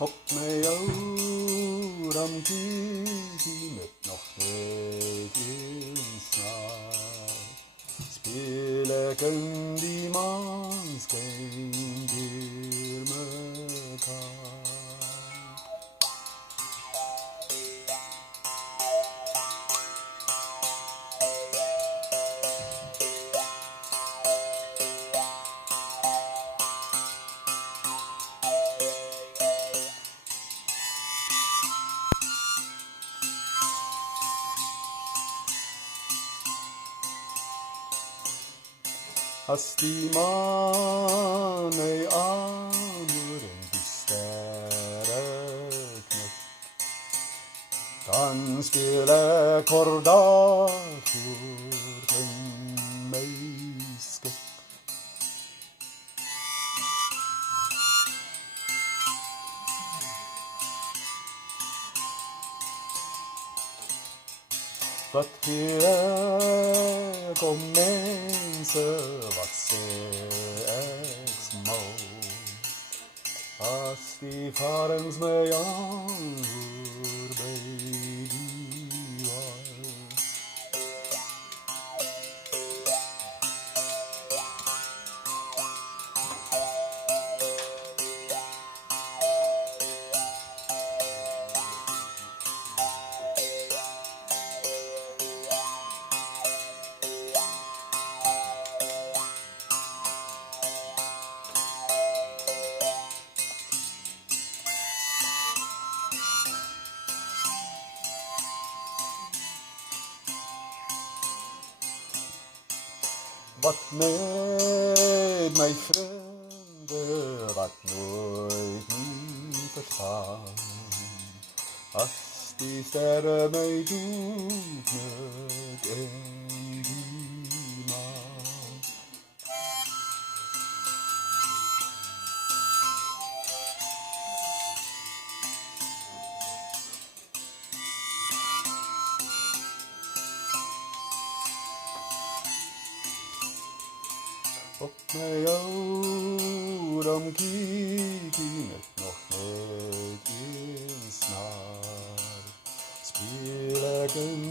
Op met jou, dan kies je met nog net eens naar. Speel ik in die maanschijn door mekaar. Als die maan mij aanhoort en die sterren knipt, dan speel ik kordaat voor een meisje. Wat hier ik om mensen, wat zeg mau. Als die varens mij aanhoor bij die wal. Wat met mijn vrienden, wat nooit niet verstaan. Als die sterren mij doet met in die maan. Op met jou, dan kijk je met nog net eens naar. Speel ik een